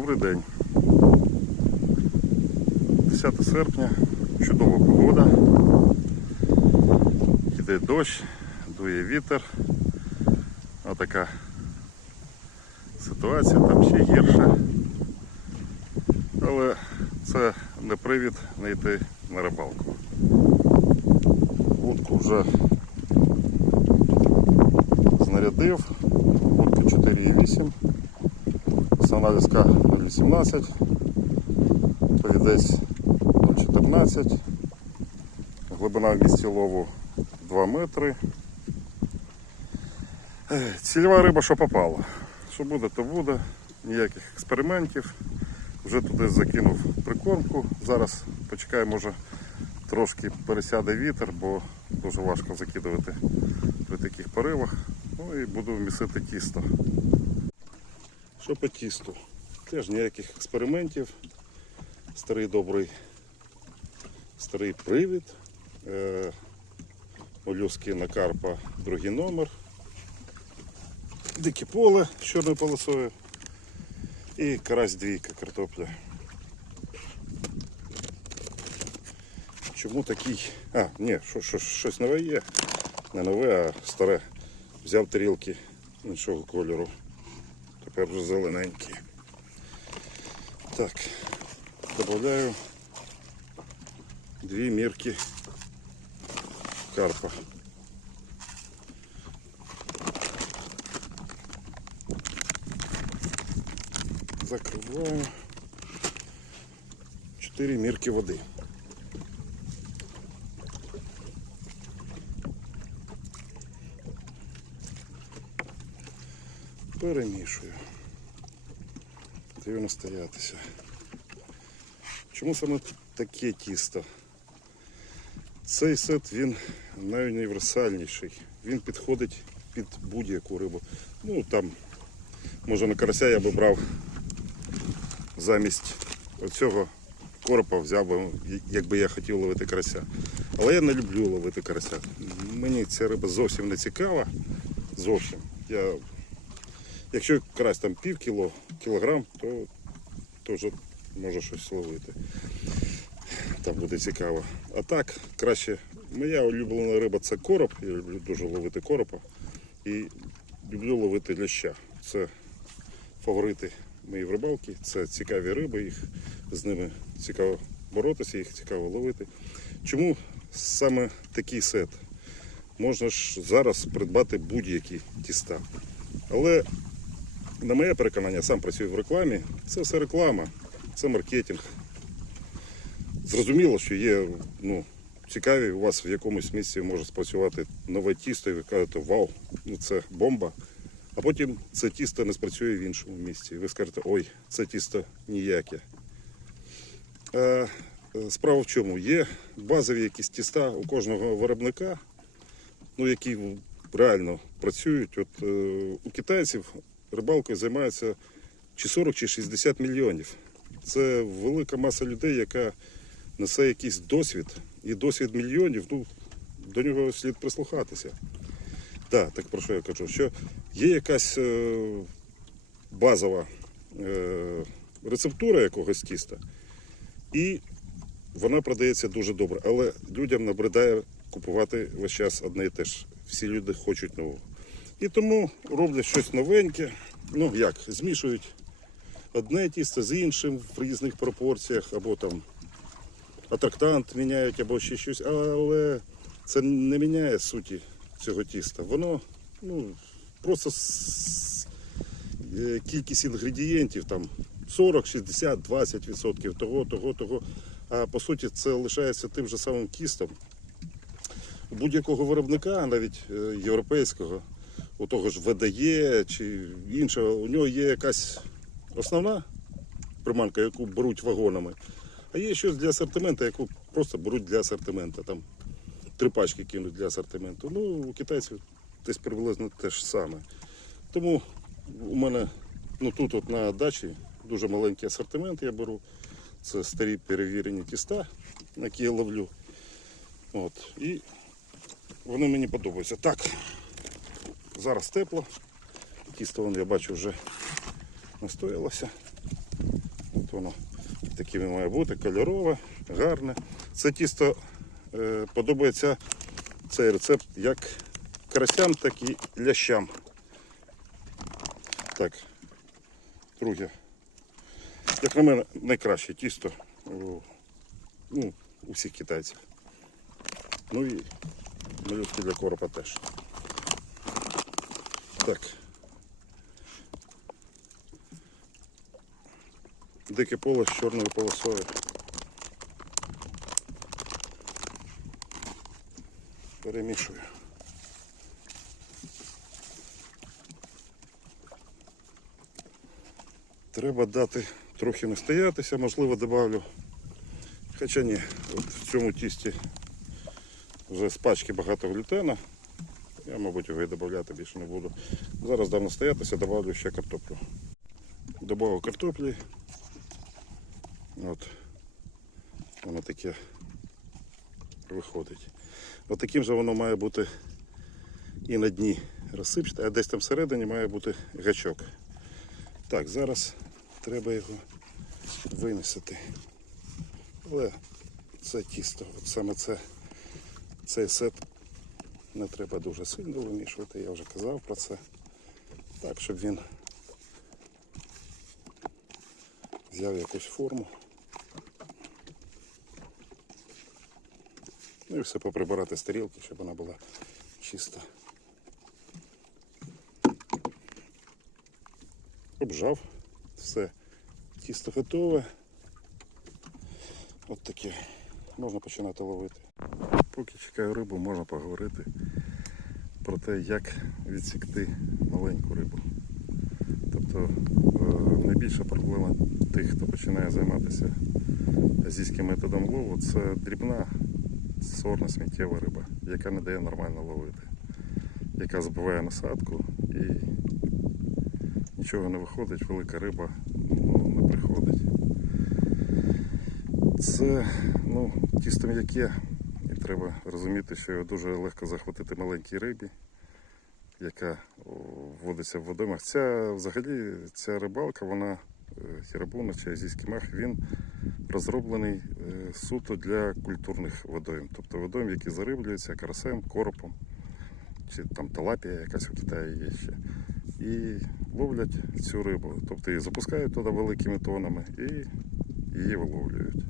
Добрий день. 10 серпня, чудова погода. Йде дощ, дує вітер. Отака ситуація, там ще гірше. Але це не привід не йти на рибалку. Вудку вже знарядив, вудка 4,8. Основна ліска 0,18, повідець 0,14, глибина в місті лову 2 метри. Цільова риба, що попало. Що буде, то буде. Ніяких експериментів. Вже туди закинув прикормку. Зараз почекаю, може трошки пересяде вітер, бо дуже важко закидувати при таких поривах. Ну і буду вмісити тісто. Що по тісту? Теж ніяких експериментів. Старий добрий старий привід. Е, Молюски на карпа другий номер. Дике поле з чорною полосою. І карась двійка картопля. Чому такий? А, ні, що, що, щось нове є. Не нове, а старе. Взяв тарілки іншого кольору. Тепер вже зелененькі. Так, додаю дві мірки карпа. Закриваю 4 мірки води. Перемішую. Дивно стоятися. Чому саме таке тісто? Цей сет він найуніверсальніший. Він підходить під будь-яку рибу. Ну там, може на карася я би брав замість оцього коропа взяв би, якби я хотів ловити карася. Але я не люблю ловити карася. Мені ця риба зовсім не цікава. Зовсім. Я Якщо карась там пів кіло, кілограм, то теж може щось ловити. Там буде цікаво. А так, краще. Моя улюблена риба це короб. Я люблю дуже ловити коропа. І люблю ловити ляща. Це фаворити мої в рибалки. Це цікаві риби, їх з ними цікаво боротися, їх цікаво ловити. Чому саме такий сет? Можна ж зараз придбати будь-які тіста. Але на моє переконання, сам працюю в рекламі, це все реклама, це маркетинг. Зрозуміло, що є ну, цікаві, у вас в якомусь місці може спрацювати нове тісто, і ви кажете, вау, ну це бомба. А потім це тісто не спрацює в іншому місці. І ви скажете, ой, це тісто ніяке. Е, справа в чому? Є базові якісь тіста у кожного виробника, ну, які реально працюють. От е, у китайців рибалкою займаються чи 40, чи 60 мільйонів. Це велика маса людей, яка несе якийсь досвід. І досвід мільйонів, ну, до нього слід прислухатися. Так, так про що я кажу? Що є якась е, базова е, рецептура якогось тіста, і вона продається дуже добре. Але людям набридає купувати весь час одне і те ж. Всі люди хочуть нового. І тому роблять щось новеньке. Ну як, змішують одне тісто з іншим в різних пропорціях, або там атрактант міняють, або ще щось. Але це не міняє суті цього тіста. Воно ну, просто е, кількість інгредієнтів там 40, 60, 20% того, того, того. А по суті це лишається тим же самим тістом. Будь-якого виробника, навіть е, європейського, у того ж ВДЄ чи іншого, у нього є якась основна приманка, яку беруть вагонами, а є щось для асортименту, яку просто беруть для асортименту. Там три пачки кинуть для асортименту. Ну, у китайців десь приблизно те ж саме. Тому у мене ну, тут от на дачі дуже маленький асортимент я беру. Це старі перевірені тіста, які я ловлю. От. І вони мені подобаються. Так, зараз тепло. Тісто вон, я бачу вже настоялося. От воно таким має бути, кольорове, гарне. Це тісто е, подобається цей рецепт як карасям, так і лящам. Так, друге. Як на мене, найкраще тісто у, ну, у всіх китайців. Ну і малютки для коропа теж. Так. Дике поле з чорною полосою. Перемішую. Треба дати трохи настоятися, можливо, добавлю. Хоча ні, от в цьому тісті вже з пачки багато глютена. Я, мабуть, його і додати більше не буду. Зараз дам настоятися, добавлю ще картоплю. Добавив картоплі. От. Воно таке виходить. От таким же воно має бути і на дні розсипчате, а десь там всередині має бути гачок. Так, зараз треба його винесити. Але це тісто, от саме це, цей сет не треба дуже сильно вимішувати, я вже казав про це. Так, щоб він взяв якусь форму. Ну і все поприбирати з тарілки, щоб вона була чиста. Обжав. Все. Тісто готове. От таке. Можна починати ловити. Поки чекаю рибу, можна поговорити про те, як відсікти маленьку рибу. Тобто е, найбільша проблема тих, хто починає займатися азійським методом лову, це дрібна сорна сміттєва риба, яка не дає нормально ловити, яка збиває насадку і нічого не виходить, велика риба ну, не приходить. Це ну, тісто м'яке, треба розуміти, що його дуже легко захватити маленькій рибі, яка вводиться в водоймах. Ця взагалі ця рибалка, вона е, хірабуна чи азійський мах, він розроблений е, суто для культурних водойм. Тобто водойм, які зариблюються карасем, коропом, чи там талапія якась у Китаї є ще. І ловлять цю рибу. Тобто її запускають туди великими тонами і її виловлюють.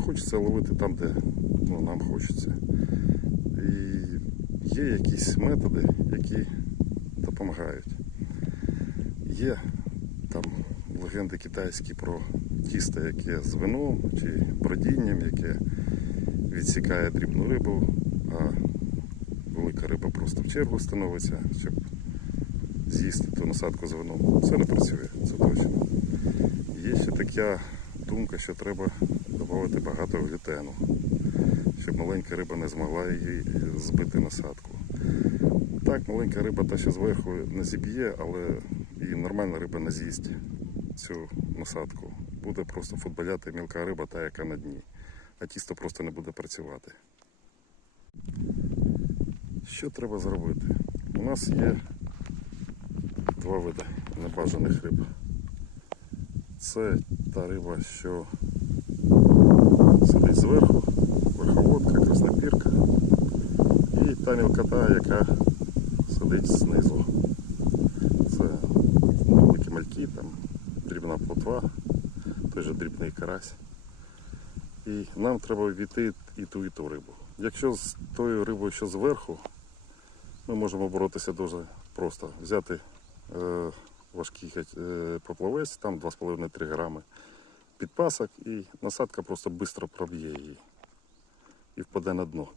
Хочеться ловити там, де ну, нам хочеться. І є якісь методи, які допомагають. Є там легенди китайські про тісто, яке з вином чи бродінням, яке відсікає дрібну рибу, а велика риба просто в чергу становиться, щоб з'їсти ту насадку з вином. Це не працює, це точно. Є ще така думка, що треба додати багато глютену, щоб маленька риба не змогла її збити насадку. Так, маленька риба та що зверху не зіб'є, але і нормальна риба не з'їсть цю насадку. Буде просто футболяти мілка риба, та яка на дні. А тісто просто не буде працювати. Що треба зробити? У нас є два види небажаних риб. Це та риба, що сидить зверху, верховодка, краснопірка. І та мілкота, яка сидить знизу. Це великі мальки, там дрібна плотва, той же дрібний карась. І нам треба війти і ту, і ту рибу. Якщо з тою рибою, що зверху, ми можемо боротися дуже просто. Взяти е, важкий е, поплавець, там 2,5-3 грами підпасок, і насадка просто швидко проб'є її і впаде на дно.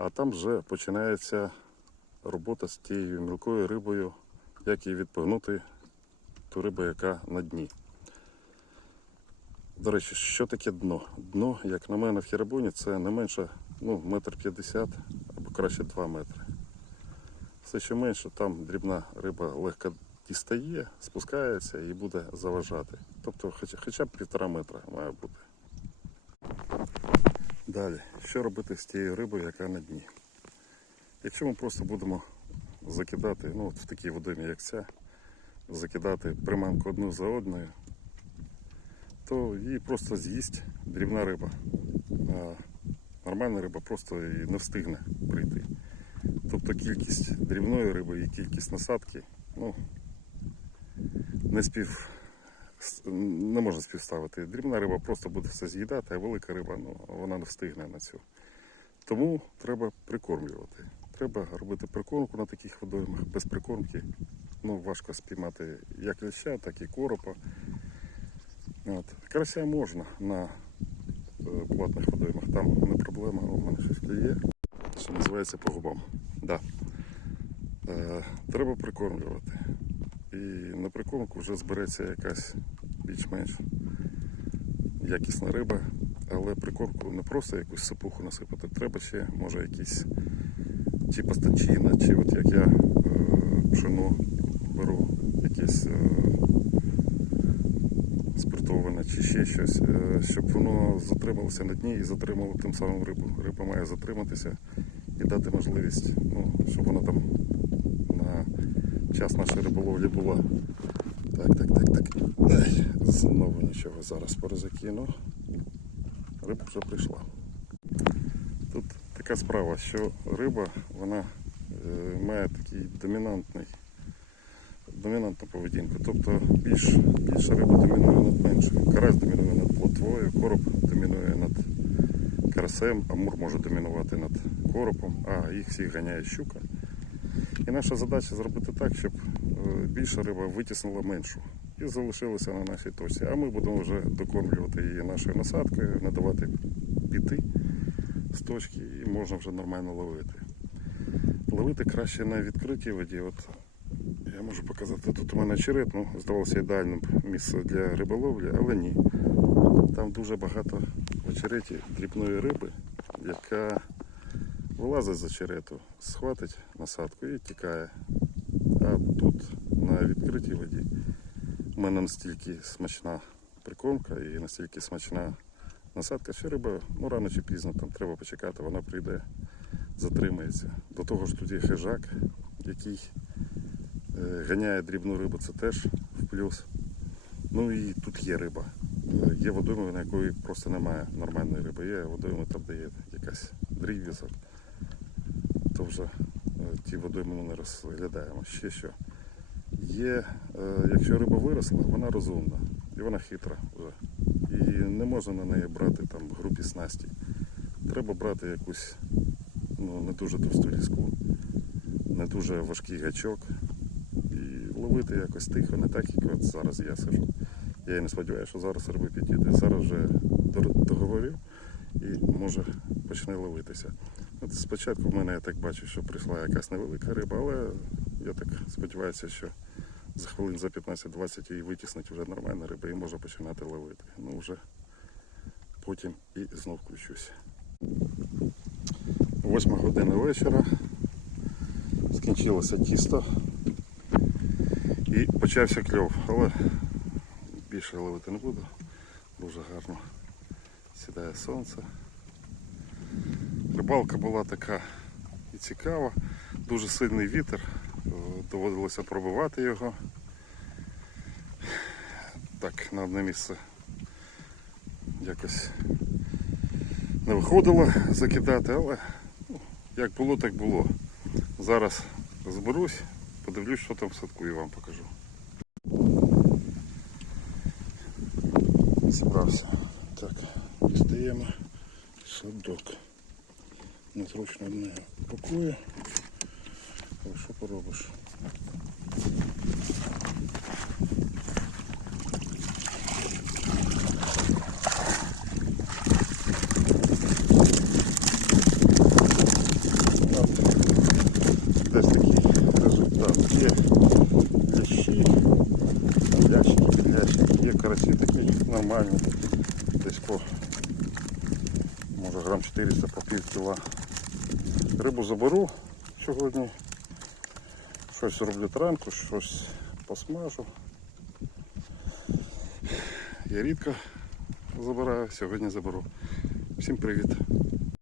А там вже починається робота з тією мілкою рибою, як її відпогнути ту рибу, яка на дні. До речі, що таке дно? Дно, як на мене, в хірабуні, це не менше ну, метр п'ятдесят або краще 2 метри. Все, що менше, там дрібна риба легко дістає, спускається і буде заважати. Тобто хоча б півтора метра має бути. Далі, що робити з тією рибою, яка на дні? Якщо ми просто будемо закидати ну, от в такій водоймі, як ця, закидати приманку одну за одною, то її просто з'їсть дрібна риба. А нормальна риба просто не встигне прийти. Тобто кількість дрібної риби і кількість насадки ну, не спів. Не можна співставити. Дрібна риба просто буде все з'їдати, а велика риба ну, вона не встигне на цю. Тому треба прикормлювати. Треба робити прикормку на таких водоймах. Без прикормки ну, важко спіймати як ляща, так і коропа. От. Карася можна на е, платних водоймах. Там не проблема, у мене щось клює. Що називається по губам. Да. Е, треба прикормлювати. І на прикормку вже збереться якась більш-менш якісна риба, але прикормку не просто якусь сипуху насипати, треба ще, може, якісь чи пастанчина, чи от як я е, пшено беру, якесь е, спиртоване, чи ще щось, е, щоб воно затрималося на дні і затримало тим самим рибу. Риба має затриматися і дати можливість, ну, щоб вона там час нашої риболовлі була. Так, так, так, так. Ай, знову нічого зараз перезакину. Риба вже прийшла. Тут така справа, що риба вона е, має такий домінантний, домінантну поведінку. Тобто більш, більша риба домінує над меншою. Карась домінує над плотвою, короб домінує над карасем, амур може домінувати над коропом, а їх всіх ганяє щука. І наша задача зробити так, щоб е, більша риба витіснила меншу і залишилася на нашій точці. А ми будемо вже докормлювати її нашою насадкою, надавати піти з точки і можна вже нормально ловити. Ловити краще на відкритій воді. От я можу показати, тут у мене черед, ну, здавалося ідеальним місце для риболовлі, але ні. Там дуже багато в очереті дрібної риби, яка вилазить з очерету, схватить насадку і тікає. А тут, на відкритій воді, в мене настільки смачна прикормка і настільки смачна насадка, що риба ну, рано чи пізно там треба почекати, вона прийде, затримається. До того ж тут є хижак, який е, ганяє дрібну рибу, це теж в плюс. Ну і тут є риба. Е, Є водойми, на якої просто немає нормальної риби. Є водойми там, де є якась дріб'язок. То вже е, ті водойми ми не розглядаємо. Ще що. Є, е, якщо риба виросла, вона розумна і вона хитра вже. І не можна на неї брати там в групі снасті. Треба брати якусь ну, не дуже товсту ліску, не дуже важкий гачок і ловити якось тихо, не так, як от зараз я сижу. Я і не сподіваюся, що зараз риби підійде. Зараз вже договорив і може почне ловитися. От спочатку в мене я так бачу, що прийшла якась невелика риба, але я так сподіваюся, що за хвилин за 15-20 її витіснить вже нормальна риба і можна починати ловити. Ну вже потім і знов включуся. Восьма година вечора. Скінчилося тісто і почався кльов, але більше ловити не буду. Дуже гарно сідає сонце. Рибалка була така і цікава, дуже сильний вітер, е, доводилося пробивати його. Так, на одне місце якось не виходило закидати, але ну, як було, так було. Зараз зберусь, подивлюсь, що там в садку і вам покажу. Зібрався. Так, дістаємо садок. Незручно одне рукою. Але що поробиш? Десь такий результат. Є лящі, лящики, є карасі такі нормальні. Десь по може грам 400 по пів кіла. Рибу заберу сьогодні. Щось зроблю транку, щось посмажу. Я рідко забираю, сьогодні заберу. Всім привіт.